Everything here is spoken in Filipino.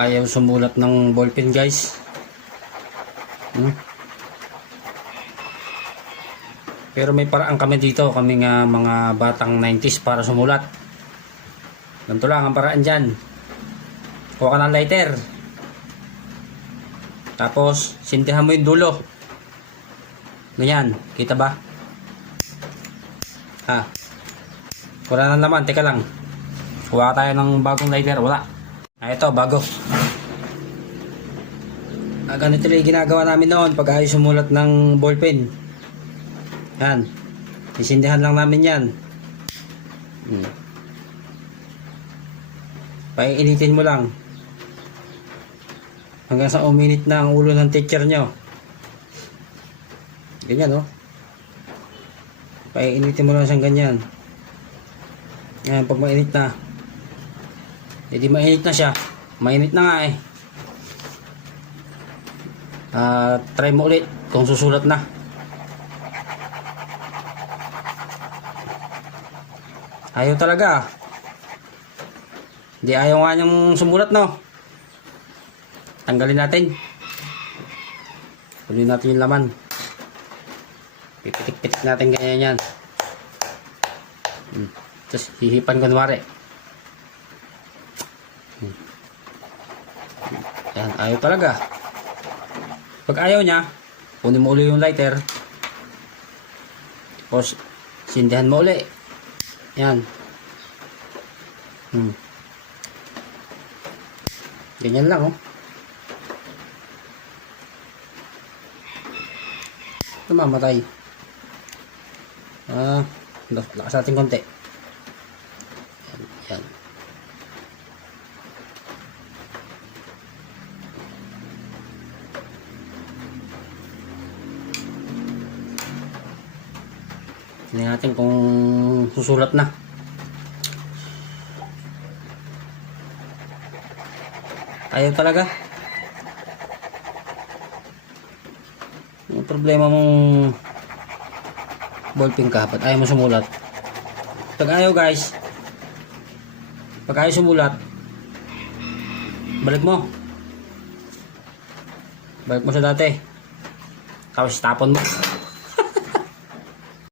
ayaw sumulat ng ballpen, guys. Pero may paraan kami dito, kami nga mga batang 90s para sumulat. Ganito lang ang paraan dyan. Kuha ka ng lighter, tapos sindihan mo yung dulo. Ganyan, kita ba? Ha, wala nang laman, teka lang. Kuha tayo ng bagong lighter, wala. Ito, bago. Ganito lang yung ginagawa namin noon pag ayaw sumulat ng ballpen. Yan, isindihan lang namin yan. Paiinitin mo lang hanggang sa uminit na ang ulo ng teacher nyo. Ganyan, oh. Paiinitin mo lang siyang ganyan. Yan, pag mainit na, hindi mainit na siya, mainit na nga eh. Try mo ulit kung susulat na. Ayaw talaga. Hindi ayaw nga niyang sumulat, no? Tanggalin natin. Kunin natin yung laman. Pipitik-pitik natin ganyan yan. Tapos hihipan ko kunwari. Yan, ayaw talaga. Pag ayaw niya, kunin mo uli yung lighter. Tapos sindihan mo uli. Yan. Ganyan lang, oh. Ito mamatay. Lakas natin konti. Yan. Tingnan natin kung susulat na. Ayaw talaga. Yung problema mong ballpen ka, ba't ayaw mo sumulat? Pag ayaw, guys, pag ayaw sumulat, balik mo sa dati, tapos tapon mo.